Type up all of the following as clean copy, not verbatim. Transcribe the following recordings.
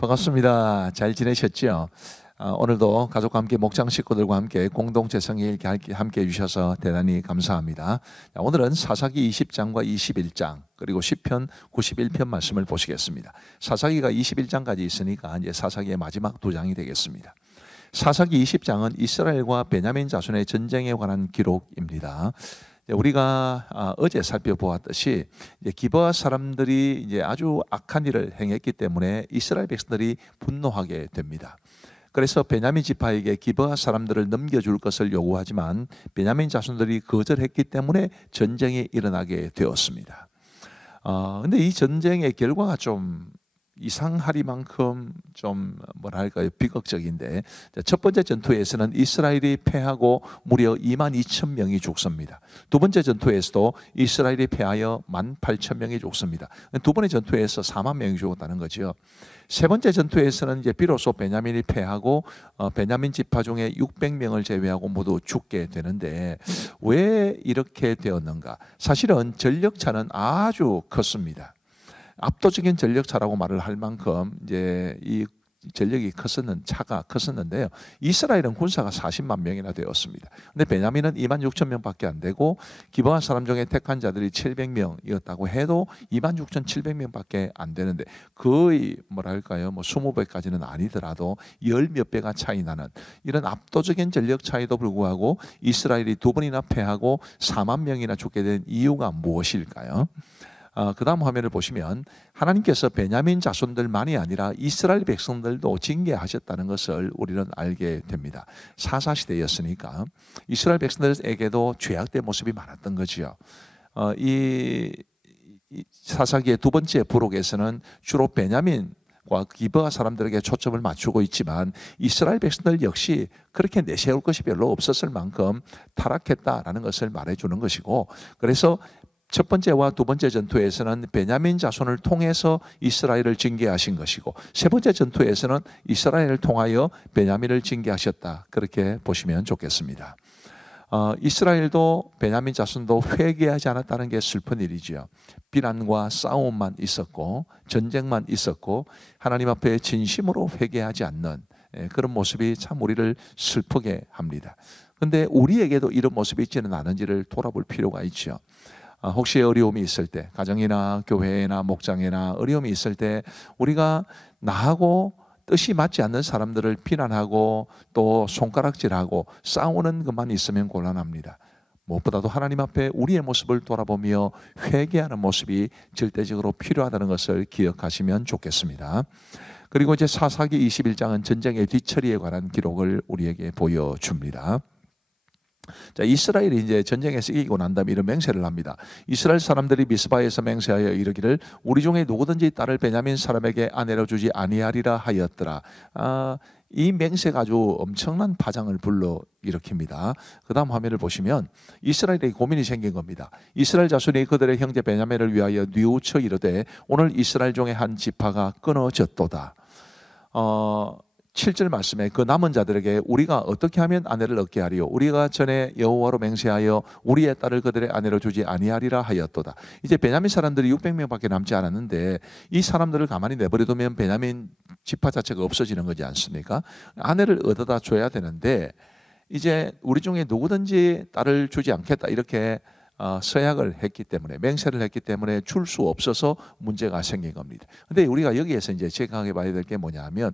반갑습니다. 잘 지내셨죠? 오늘도 가족과 함께 목장 식구들과 함께 공동체 성일 함께 해주셔서 대단히 감사합니다. 오늘은 사사기 20장과 21장 그리고 시편 91편 말씀을 보시겠습니다. 사사기가 21장까지 있으니까 이제 사사기의 마지막 두 장이 되겠습니다. 사사기 20장은 이스라엘과 베냐민 자손의 전쟁에 관한 기록입니다. 우리가 어제 살펴보았듯이 기브아 사람들이 이제 아주 악한 일을 행했기 때문에 이스라엘 백성들이 분노하게 됩니다. 그래서 베냐민 지파에게 기브아 사람들을 넘겨줄 것을 요구하지만 베냐민 자손들이 거절했기 때문에 전쟁이 일어나게 되었습니다. 근데 이 전쟁의 결과가 좀 이상하리만큼 좀 뭐랄까요, 비극적인데, 첫 번째 전투에서는 이스라엘이 패하고 무려 22,000명이 죽습니다. 두 번째 전투에서도 이스라엘이 패하여 18,000명이 죽습니다. 두 번의 전투에서 4만 명이 죽었다는 거죠. 세 번째 전투에서는 이제 비로소 베냐민이 패하고 베냐민 지파 중에 600명을 제외하고 모두 죽게 되는데, 왜 이렇게 되었는가? 사실은 전력차는 아주 컸습니다. 압도적인 전력차라고 말을 할 만큼 이제 이 전력이 차가 컸었는데요. 이스라엘은 군사가 40만 명이나 되었습니다. 근데 베냐민은 26,000명밖에 안 되고 기브아 사람 중에 택한 자들이 700명이었다고 해도 26,700명밖에 안 되는데, 거의 뭐랄까요, 20배까지는 아니더라도 열 몇 배가 차이 나는 이런 압도적인 전력 차이도 불구하고 이스라엘이 두 번이나 패하고 4만 명이나 죽게 된 이유가 무엇일까요? 그 다음 화면을 보시면 하나님께서 베냐민 자손들만이 아니라 이스라엘 백성들도 징계하셨다는 것을 우리는 알게 됩니다. 사사시대였으니까 이스라엘 백성들에게도 죄악된 모습이 많았던 거지요. 이 사사기의 두 번째 부록에서는 주로 베냐민과 기브아 사람들에게 초점을 맞추고 있지만 이스라엘 백성들 역시 그렇게 내세울 것이 별로 없었을 만큼 타락했다라는 것을 말해주는 것이고, 그래서 첫 번째와 두 번째 전투에서는 베냐민 자손을 통해서 이스라엘을 징계하신 것이고, 세 번째 전투에서는 이스라엘을 통하여 베냐민을 징계하셨다, 그렇게 보시면 좋겠습니다. 이스라엘도 베냐민 자손도 회개하지 않았다는 게 슬픈 일이지요. 비난과 싸움만 있었고 전쟁만 있었고 하나님 앞에 진심으로 회개하지 않는 그런 모습이 참 우리를 슬프게 합니다. 그런데 우리에게도 이런 모습이 있지는 않은지를 돌아볼 필요가 있죠. 혹시 어려움이 있을 때, 가정이나 교회나 목장이나 어려움이 있을 때 우리가 나하고 뜻이 맞지 않는 사람들을 비난하고 또 손가락질하고 싸우는 것만 있으면 곤란합니다. 무엇보다도 하나님 앞에 우리의 모습을 돌아보며 회개하는 모습이 절대적으로 필요하다는 것을 기억하시면 좋겠습니다. 그리고 이제 사사기 21장은 전쟁의 뒤처리에 관한 기록을 우리에게 보여줍니다. 자, 이스라엘이 이제 전쟁에서 이기고 난 다음에 이런 맹세를 합니다. 이스라엘 사람들이 미스바에서 맹세하여 이르기를 우리 중에 누구든지 딸을 베냐민 사람에게 아내로 주지 아니하리라 하였더라. 이 맹세가 아주 엄청난 파장을 불러일으킵니다. 그 다음 화면을 보시면 이스라엘에게 고민이 생긴 겁니다. 이스라엘 자손이 그들의 형제 베냐민을 위하여 뉘우쳐 이르되 오늘 이스라엘 중에 한 지파가 끊어졌도다. 7절 말씀에 그 남은 자들에게 우리가 어떻게 하면 아내를 얻게 하리요? 우리가 전에 여호와로 맹세하여 우리의 딸을 그들의 아내로 주지 아니하리라 하였도다. 이제 베냐민 사람들이 600명밖에 남지 않았는데 이 사람들을 가만히 내버려두면 베냐민 지파 자체가 없어지는 거지 않습니까? 아내를 얻어다 줘야 되는데 이제 우리 중에 누구든지 딸을 주지 않겠다, 이렇게 서약을 했기 때문에, 맹세를 했기 때문에 줄 수 없어서 문제가 생긴 겁니다. 근데 우리가 여기에서 이제 생각해 봐야 될 게 뭐냐면,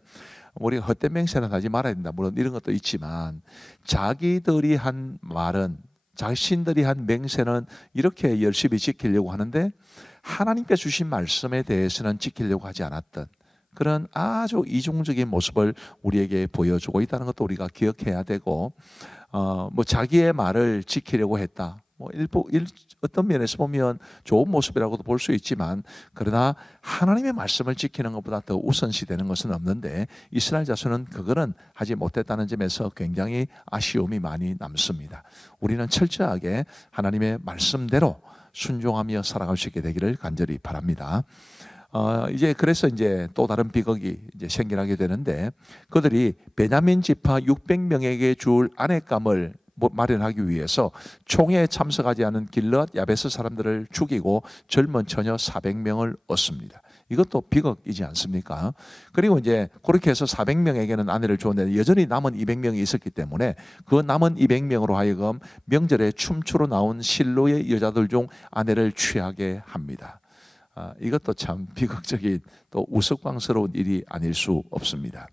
우리가 헛된 맹세는 하지 말아야 된다, 물론 이런 것도 있지만 자기들이 한 말은, 자신들이 한 맹세는 이렇게 열심히 지키려고 하는데 하나님께 주신 말씀에 대해서는 지키려고 하지 않았던 그런 아주 이중적인 모습을 우리에게 보여주고 있다는 것도 우리가 기억해야 되고, 자기의 말을 지키려고 했다, 어떤 면에서 보면 좋은 모습이라고도 볼 수 있지만, 그러나 하나님의 말씀을 지키는 것보다 더 우선시되는 것은 없는데 이스라엘 자손은 그거는 하지 못했다는 점에서 굉장히 아쉬움이 많이 남습니다. 우리는 철저하게 하나님의 말씀대로 순종하며 살아갈 수 있게 되기를 간절히 바랍니다. 그래서 이제 또 다른 비극이 이제 생겨나게 되는데, 그들이 베냐민 지파 600명에게 줄 아내감을 마련하기 위해서 총회에 참석하지 않은 길르앗 야베스 사람들을 죽이고 젊은 처녀 400명을 얻습니다. 이것도 비극이지 않습니까? 그리고 이제 그렇게 해서 400명에게는 아내를 주었는데 여전히 남은 200명이 있었기 때문에 그 남은 200명으로 하여금 명절에 춤추러 나온 실로의 여자들 중 아내를 취하게 합니다. 이것도 참 비극적인 또 우스꽝스러운 일이 아닐 수 없습니다.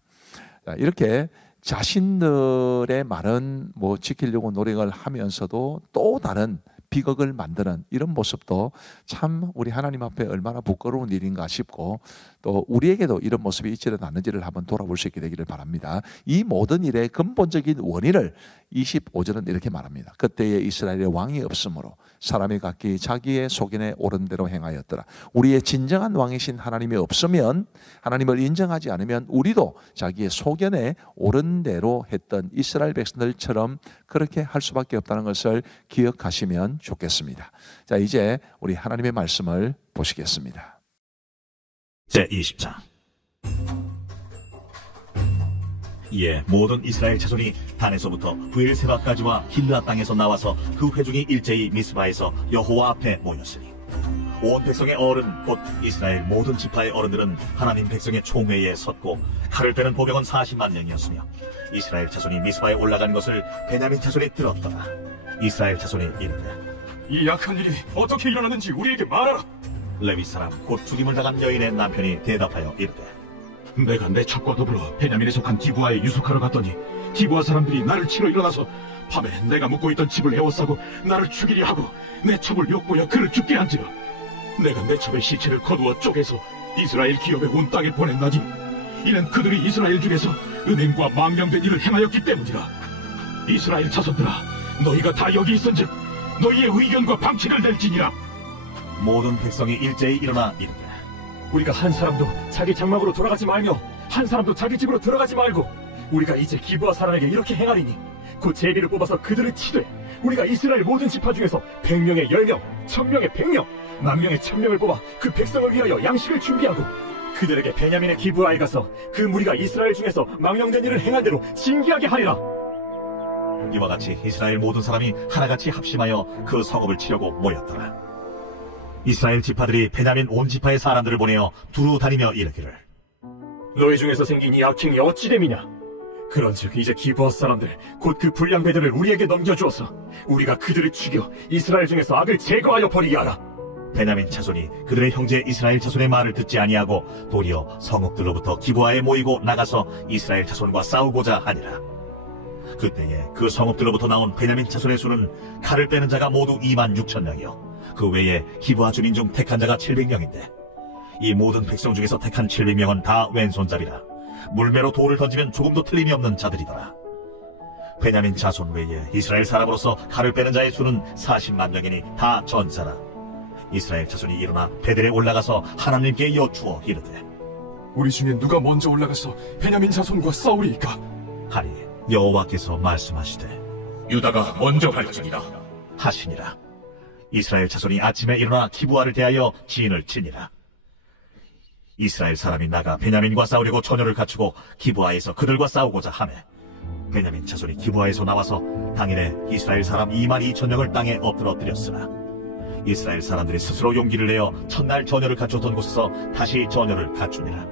이렇게 자신들의 말은 뭐 지키려고 노력을 하면서도 또 다른 비극을 만드는 이런 모습도 참 우리 하나님 앞에 얼마나 부끄러운 일인가 싶고 또 우리에게도 이런 모습이 있지는 않는지를 한번 돌아볼 수 있게 되기를 바랍니다. 이 모든 일의 근본적인 원인을 25절은 이렇게 말합니다. 그때에 이스라엘의 왕이 없으므로 사람이 각기 자기의 소견에 옳은 대로 행하였더라. 우리의 진정한 왕이신 하나님이 없으면, 하나님을 인정하지 않으면 우리도 자기의 소견에 옳은 대로 했던 이스라엘 백성들처럼 그렇게 할 수밖에 없다는 것을 기억하시면 좋겠습니다. 자, 이제 우리 하나님의 말씀을 보시겠습니다. 제20장. 이에 모든 이스라엘 자손이 단에서부터 브엘세바까지와 길르앗 땅에서 나와서 그 회중이 일제히 미스바에서 여호와 앞에 모였으니 온 백성의 어른 곧 이스라엘 모든 지파의 어른들은 하나님 백성의 총회에 섰고 칼을 빼는 보병은 40만 명이었으며 이스라엘 자손이 미스바에 올라간 것을 베냐민 자손이 들었더라. 이스라엘 자손이 이르되 이 약한 일이 어떻게 일어났는지 우리에게 말하라. 레위 사람 곧 죽임을 당한 여인의 남편이 대답하여 이르되 내가 내 첩과 더불어 베냐민에 속한 기브아에 유숙하러 갔더니 기브아 사람들이 나를 치러 일어나서 밤에 내가 묵고 있던 집을 에워싸고 나를 죽이려 하고 내 첩을 욕보여 그를 죽게 한지라. 내가 내 첩의 시체를 거두어 쪼개서 이스라엘 기업에 온 땅에 보냈나니 이는 그들이 이스라엘 중에서 은행과 망령된 일을 행하였기 때문이라. 이스라엘 자손들아, 너희가 다 여기 있은즉 너희의 의견과 방책을 낼지니라. 모든 백성이 일제히 일어나 이르되 우리가 한 사람도 자기 장막으로 돌아가지 말며 한 사람도 자기 집으로 들어가지 말고 우리가 이제 기브아 사람에게 이렇게 행하리니 곧 제비를 뽑아서 그들을 치되 우리가 이스라엘 모든 지파 중에서 100명에 10명, 1000명에 100명, 10,000명에 1000명을 뽑아 그 백성을 위하여 양식을 준비하고 그들에게 베냐민의 기브아에 가서 그 무리가 이스라엘 중에서 망령된 일을 행한 대로 징계하게 하리라. 이와 같이 이스라엘 모든 사람이 하나같이 합심하여 그 성읍을 치려고 모였더라. 이스라엘 지파들이 베냐민 온 지파의 사람들을 보내어 두루 다니며 이르기를 너희 중에서 생긴 이 악행이 어찌 됨이냐? 그런즉 이제 기브아 사람들 곧 그 불량배들을 우리에게 넘겨주어서 우리가 그들을 죽여 이스라엘 중에서 악을 제거하여 버리게 하라. 베냐민 자손이 그들의 형제 이스라엘 자손의 말을 듣지 아니하고 도리어 성읍들로부터 기브아에 모이고 나가서 이스라엘 자손과 싸우고자 하니라. 그때에 그 성읍들로부터 나온 베냐민 자손의 수는 칼을 빼는 자가 모두 26,000명이요 그 외에 기브아 주민 중 택한 자가 700명인데 이 모든 백성 중에서 택한 700명은 다 왼손잡이라. 물매로 돌을 던지면 조금도 틀림이 없는 자들이더라. 베냐민 자손 외에 이스라엘 사람으로서 칼을 빼는 자의 수는 40만 명이니 다 전사라. 이스라엘 자손이 일어나 베델에 올라가서 하나님께 여쭈어 이르되 우리 중에 누가 먼저 올라가서 베냐민 자손과 싸우리이까? 하니 여호와께서 말씀하시되 유다가 먼저 할지니라 하시니라. 이스라엘 자손이 아침에 일어나 기브아를 대하여 진을 치니라. 이스라엘 사람이 나가 베냐민과 싸우려고 전열을 갖추고 기브아에서 그들과 싸우고자 하매 베냐민 자손이 기브아에서 나와서 당일에 이스라엘 사람 22,000명을 땅에 엎드러뜨렸으나 이스라엘 사람들이 스스로 용기를 내어 첫날 전열을 갖추었던 곳에서 다시 전열을 갖추니라.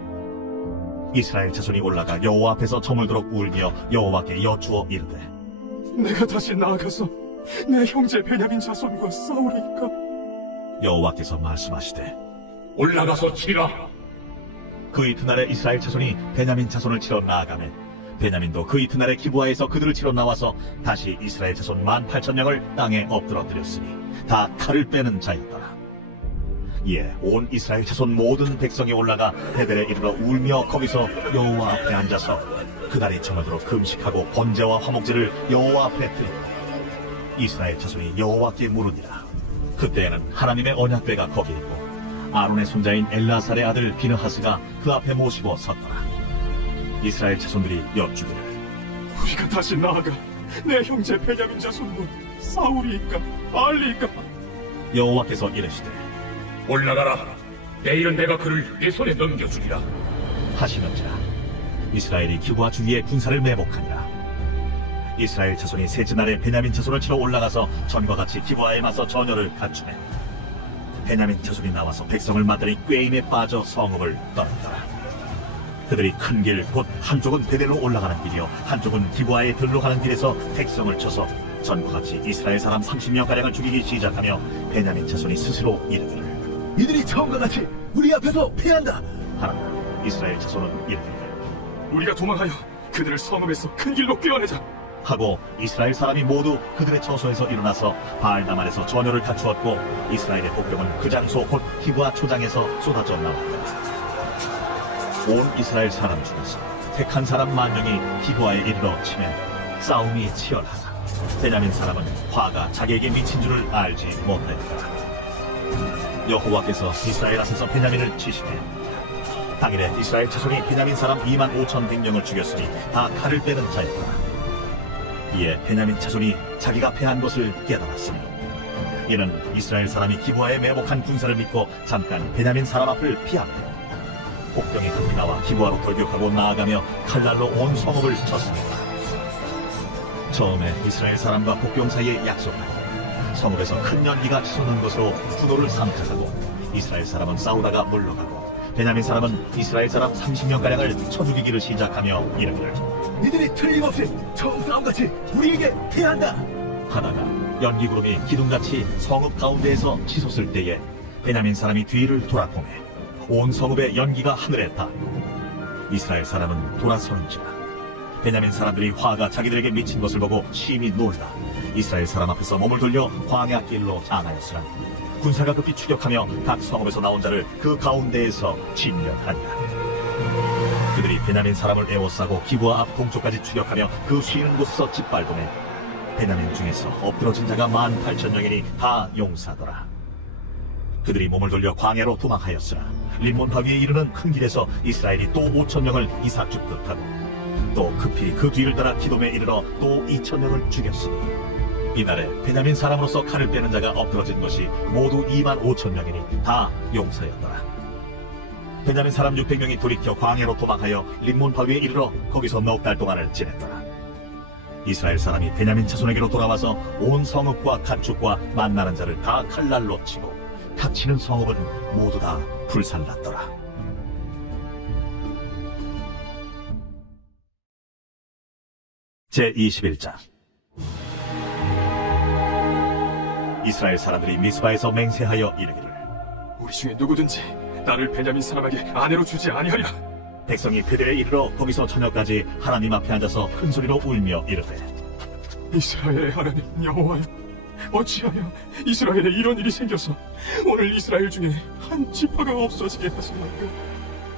이스라엘 자손이 올라가 여호와 앞에서 저물도록 울며 여호와께 여쭈어 이르되 내가 다시 나아가서 내 형제 베냐민 자손과 싸우리이까? 여호와께서 말씀하시되 올라가서 치리라. 그 이튿날에 이스라엘 자손이 베냐민 자손을 치러 나아가매 베냐민도 그 이튿날에 기브아에서 그들을 치러 나와서 다시 이스라엘 자손 18,000명을 땅에 엎드러뜨렸으니 다 칼을 빼는 자였더라. 이에 온 이스라엘 자손 모든 백성이 올라가 베델에 이르러 울며 거기서 여호와 앞에 앉아서 그날이 저녁으로 금식하고 번제와 화목제를 여호와 앞에 드리고 이스라엘 자손이 여호와께 물으니라. 그때에는 하나님의 언약궤가 거기 있고 아론의 손자인 엘라살의 아들 비느하스가 그 앞에 모시고 섰더라. 이스라엘 자손들이 여쭈기를 우리가 다시 나아가 내 형제 베냐민 자손과 싸우리이까 알리이까? 여호와께서 이르시되 올라가라. 내일은 내가 그를 내 손에 넘겨주리라 하시는지라. 이스라엘이 기브아 주위에 군사를 매복하니라. 이스라엘 자손이 셋째 날에 베냐민 자손을 치러 올라가서 전과 같이 기브아에 맞서 전열을 갖추매 베냐민 자손이 나와서 백성을 만들이 꾀임에 빠져 성읍을 떠났더라. 그들이 큰 길, 곧 한쪽은 베델로 올라가는 길이요 한쪽은 기브아에 들로 가는 길에서 백성을 쳐서 전과 같이 이스라엘 사람 30명가량을 죽이기 시작하며 베냐민 자손이 스스로 이르기를 이들이 처음과 같이 우리 앞에서 패한다 하나 이스라엘 자손은 이르기를 우리가 도망하여 그들을 성읍에서 큰 길로 꿰어내자. 하고 이스라엘 사람이 모두 그들의 처소에서 일어나서 바알나만에서 전열을 갖추었고 이스라엘의 복병은 그 장소 곧 기브아 초장에서 쏟아져 나왔다. 온 이스라엘 사람 중에서 택한 사람 10,000명이 기브아에 이르러 치매 싸움이 치열하다. 베냐민 사람은 화가 자기에게 미친 줄을 알지 못하였다. 여호와께서 이스라엘 앞에서 베냐민을 치시되 당일에 이스라엘 자손이 베냐민 사람 25,100명을 죽였으니 다 칼을 빼는 자였더라. 이에 베냐민 자손이 자기가 패한 것을 깨달았으니 이는 이스라엘 사람이 기브아에 매복한 군사를 믿고 잠깐 베냐민 사람 앞을 피하며 복병이 급히 나와 기브아로 돌격하고 나아가며 칼날로 온 성읍을 쳤습니다. 처음에 이스라엘 사람과 복병 사이에 약속하고 성읍에서 큰 연기가 치솟는 것으로 구도를 삼작하고 이스라엘 사람은 싸우다가 물러가고 베냐민 사람은 이스라엘 사람 30명가량을 쳐 죽이기를 시작하며 이르기를 이들이 틀림없이 처음 싸움같이 우리에게 패한다 하다가 연기구름이 기둥같이 성읍 가운데에서 치솟을 때에 베냐민 사람이 뒤를 돌아보매 온 성읍의 연기가 하늘에 닿고 이스라엘 사람은 돌아서는지라 베냐민 사람들이 화가 자기들에게 미친 것을 보고 심히 놀라 이스라엘 사람 앞에서 몸을 돌려 광야길로 향하였으나 군사가 급히 추격하며 각 성읍에서 나온 자를 그 가운데에서 진멸한다. 그들이 베냐민 사람을 에워싸고 기브아 앞 동쪽까지 추격하며 그 쉬는 곳에서 짓밟음에 베냐민 중에서 엎드러진 자가 18,000명이니 다 용사더라. 그들이 몸을 돌려 광야로 도망하였으나 림몬 바위에 이르는 큰 길에서 이스라엘이 또 5,000명을 이삭죽듯 하고 또 급히 그 뒤를 따라 기돔에 이르러 또 2,000명을 죽였으니 이날에 베냐민 사람으로서 칼을 빼는 자가 엎드러진 것이 모두 25,000명이니 다 용사였더라. 베냐민 사람 600명이 돌이켜 광야로 도망하여 림몬 바위에 이르러 거기서 넉 달 동안을 지냈더라. 이스라엘 사람이 베냐민 자손에게로 돌아와서 온 성읍과 가축과 만나는 자를 다 칼날로 치고 닥치는 성읍은 모두 다 불살랐더라. 제21장 이스라엘 사람들이 미스바에서 맹세하여 이르기를 우리 중에 누구든지 나를 베냐민 사람에게 아내로 주지 아니하리라. 백성이 베델에 이르러 거기서 저녁까지 하나님 앞에 앉아서 큰 소리로 울며 이르되 이스라엘의 하나님 여호와여, 어찌하여 이스라엘에 이런 일이 생겨서 오늘 이스라엘 중에 한 지파가 없어지게 하시나이까.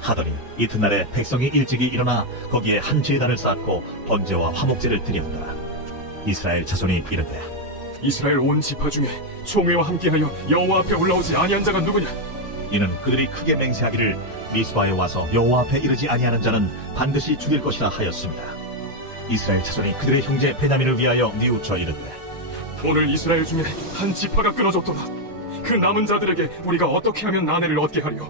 하더니 이튿날에 백성이 일찍이 일어나 거기에 한 제단을 쌓고 번제와 화목제를 드렸더라. 이스라엘 자손이 이르되 이스라엘 온 지파 중에 총회와 함께하여 여호와 앞에 올라오지 아니한 자가 누구냐? 이는 그들이 크게 맹세하기를 미스바에 와서 여호와 앞에 이르지 아니하는 자는 반드시 죽일 것이라 하였습니다. 이스라엘 자손이 그들의 형제 베냐민을 위하여 뉘우쳐 이르되 오늘 이스라엘 중에 한 지파가 끊어졌도다. 그 남은 자들에게 우리가 어떻게 하면 아내를 얻게 하리요?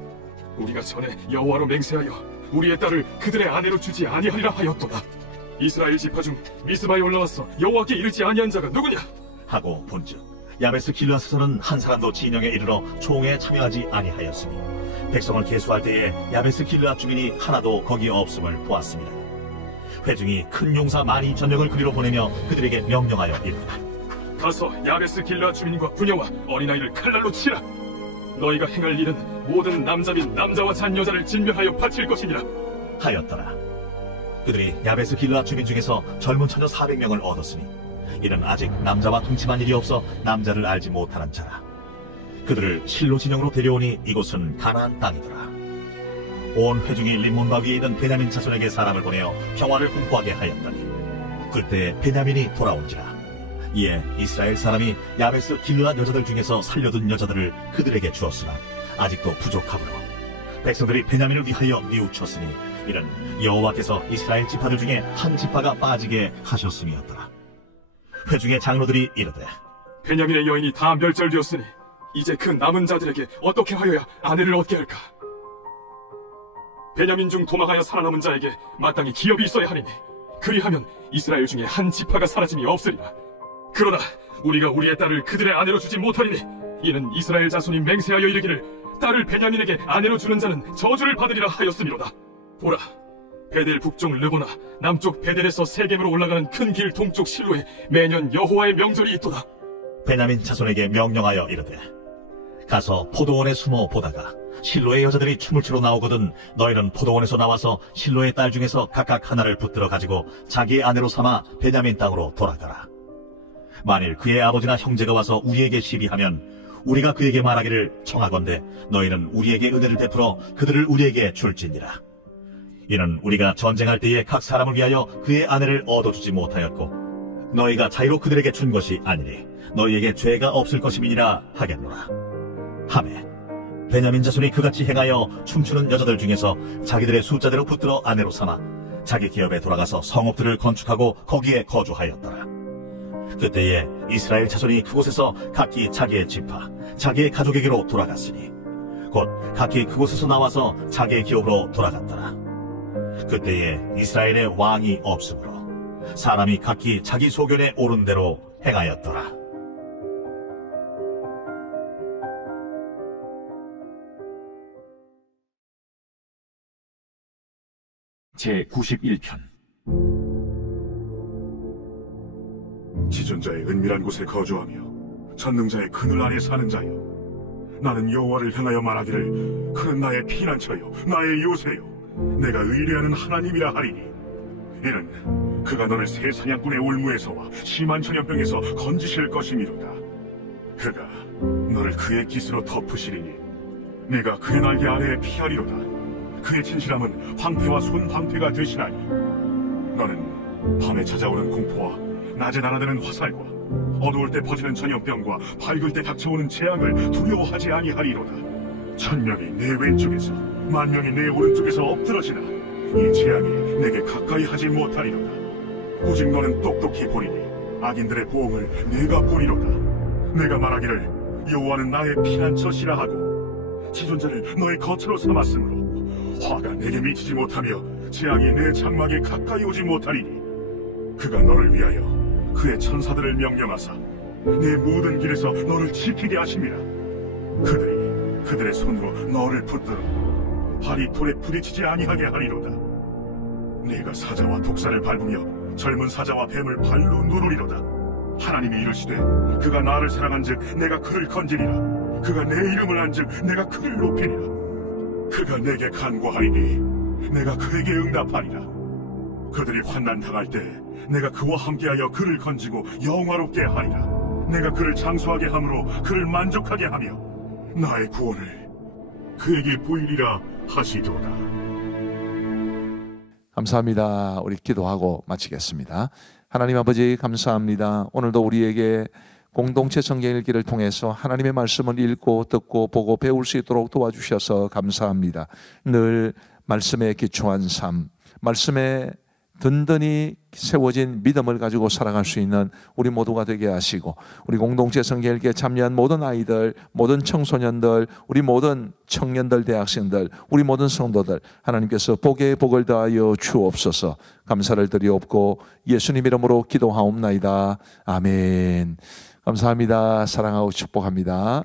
우리가 전에 여호와로 맹세하여 우리의 딸을 그들의 아내로 주지 아니하리라 하였도다. 이스라엘 지파 중 미스바에 올라와서 여호와께 이르지 아니한 자가 누구냐? 하고 본즉 야베스 길라스에서는 한 사람도 진영에 이르러 총회에 참여하지 아니하였으니 백성을 계수할 때에 야베스 길라 주민이 하나도 거기에 없음을 보았습니다. 회중이 큰 용사 12,000명을 그리로 보내며 그들에게 명령하여 이르되 가서 야베스 길라 주민과 부녀와 어린아이를 칼날로 치라. 너희가 행할 일은 모든 남자 및 남자와 잔 여자를 진멸하여 바칠 것이니라 하였더라. 그들이 야베스 길라 주민 중에서 젊은 처녀 400명을 얻었으니 이는 아직 남자와 동침한 일이 없어 남자를 알지 못하는 자라. 그들을 실로 진영으로 데려오니 이곳은 가나안 땅이더라. 온 회중이 림몬바 위에 있는 베냐민 자손에게 사람을 보내어 평화를 공포하게 하였더니 그때 베냐민이 돌아온지라. 이에 이스라엘 사람이 야베스 길르앗 여자들 중에서 살려둔 여자들을 그들에게 주었으나 아직도 부족하므로 백성들이 베냐민을 위하여 뉘우쳤으니 이는 여호와께서 이스라엘 지파들 중에 한 지파가 빠지게 하셨음이었더라. 회중의 장로들이 이르되 베냐민의 여인이 다 멸절되었으니 이제 그 남은 자들에게 어떻게 하여야 아내를 얻게 할까? 베냐민 중 도망하여 살아남은 자에게 마땅히 기업이 있어야 하리니 그리하면 이스라엘 중에 한 지파가 사라짐이 없으리라. 그러나 우리가 우리의 딸을 그들의 아내로 주지 못하리니 이는 이스라엘 자손이 맹세하여 이르기를 딸을 베냐민에게 아내로 주는 자는 저주를 받으리라 하였음이로다. 보라, 베델 북쪽 르보나 남쪽 베델에서 세겜으로 올라가는 큰 길 동쪽 실로에 매년 여호와의 명절이 있도다. 베냐민 자손에게 명령하여 이르되 가서 포도원에 숨어 보다가 실로의 여자들이 춤을 추러 나오거든 너희는 포도원에서 나와서 실로의 딸 중에서 각각 하나를 붙들어 가지고 자기의 아내로 삼아 베냐민 땅으로 돌아가라. 만일 그의 아버지나 형제가 와서 우리에게 시비하면 우리가 그에게 말하기를 청하건대 너희는 우리에게 은혜를 베풀어 그들을 우리에게 줄지니라. 이는 우리가 전쟁할 때에 각 사람을 위하여 그의 아내를 얻어주지 못하였고 너희가 자유로 그들에게 준 것이 아니니 너희에게 죄가 없을 것임이니라 하겠노라. 하매 베냐민 자손이 그같이 행하여 춤추는 여자들 중에서 자기들의 숫자대로 붙들어 아내로 삼아 자기 기업에 돌아가서 성읍들을 건축하고 거기에 거주하였더라. 그때에 이스라엘 자손이 그곳에서 각기 자기의 지파 자기의 가족에게로 돌아갔으니 곧 각기 그곳에서 나와서 자기의 기업으로 돌아갔더라. 그때에 이스라엘의 왕이 없으므로 사람이 각기 자기 소견에 오른 대로 행하였더라. 제91편. 지존자의 은밀한 곳에 거주하며 전능자의 그늘 아래 사는 자여, 나는 여호와를 향하여 말하기를 그는 나의 피난처요 나의 요새요 내가 의뢰하는 하나님이라 하리니, 이는 그가 너를 새 사냥꾼의 올무에서와 심한 전염병에서 건지실 것이미로다. 그가 너를 그의 깃으로 덮으시리니 내가 그의 날개 아래에 피하리로다. 그의 진실함은 황폐와 손황폐가 되시나니 너는 밤에 찾아오는 공포와 낮에 날아드는 화살과 어두울 때 퍼지는 전염병과 밝을 때 닥쳐오는 재앙을 두려워하지 아니하리로다. 1000명이 내 왼쪽에서 10,000명이 내 오른쪽에서 엎드러지나 이 재앙이 내게 가까이 하지 못하리로다. 오직 너는 똑똑히 보리니 악인들의 보응을 내가 보리로다. 내가 말하기를 여호와는 나의 피난처시라 하고 지존자를 너의 거처로 삼았으므로 화가 내게 미치지 못하며 재앙이 내 장막에 가까이 오지 못하리니, 그가 너를 위하여 그의 천사들을 명령하사 내 모든 길에서 너를 지키게 하심이라. 그들이 그들의 손으로 너를 붙들어 발이 돌에 부딪히지 아니하게 하리로다. 네가 사자와 독사를 밟으며 젊은 사자와 뱀을 발로 누르리로다. 하나님이 이르시되 그가 나를 사랑한즉 내가 그를 건지리라. 그가 내 이름을 안즉 내가 그를 높이리라. 그가 내게 간구하리니 내가 그에게 응답하리라. 그들이 환난당할 때 내가 그와 함께하여 그를 건지고 영화롭게 하리라. 내가 그를 장수하게 함으로 그를 만족하게 하며 나의 구원을 그에게 보이리라 하시도다. 감사합니다. 우리 기도하고 마치겠습니다. 하나님 아버지 감사합니다. 오늘도 우리에게 공동체 성경 읽기를 통해서 하나님의 말씀을 읽고 듣고 보고 배울 수 있도록 도와주셔서 감사합니다. 늘 말씀에 기초한 삶, 말씀에 든든히 세워진 믿음을 가지고 살아갈 수 있는 우리 모두가 되게 하시고, 우리 공동체 성경 읽기에 참여한 모든 아이들, 모든 청소년들, 우리 모든 청년들, 대학생들, 우리 모든 성도들 하나님께서 복에 복을 더하여 주옵소서. 감사를 드리옵고 예수님 이름으로 기도하옵나이다. 아멘. 감사합니다. 사랑하고 축복합니다.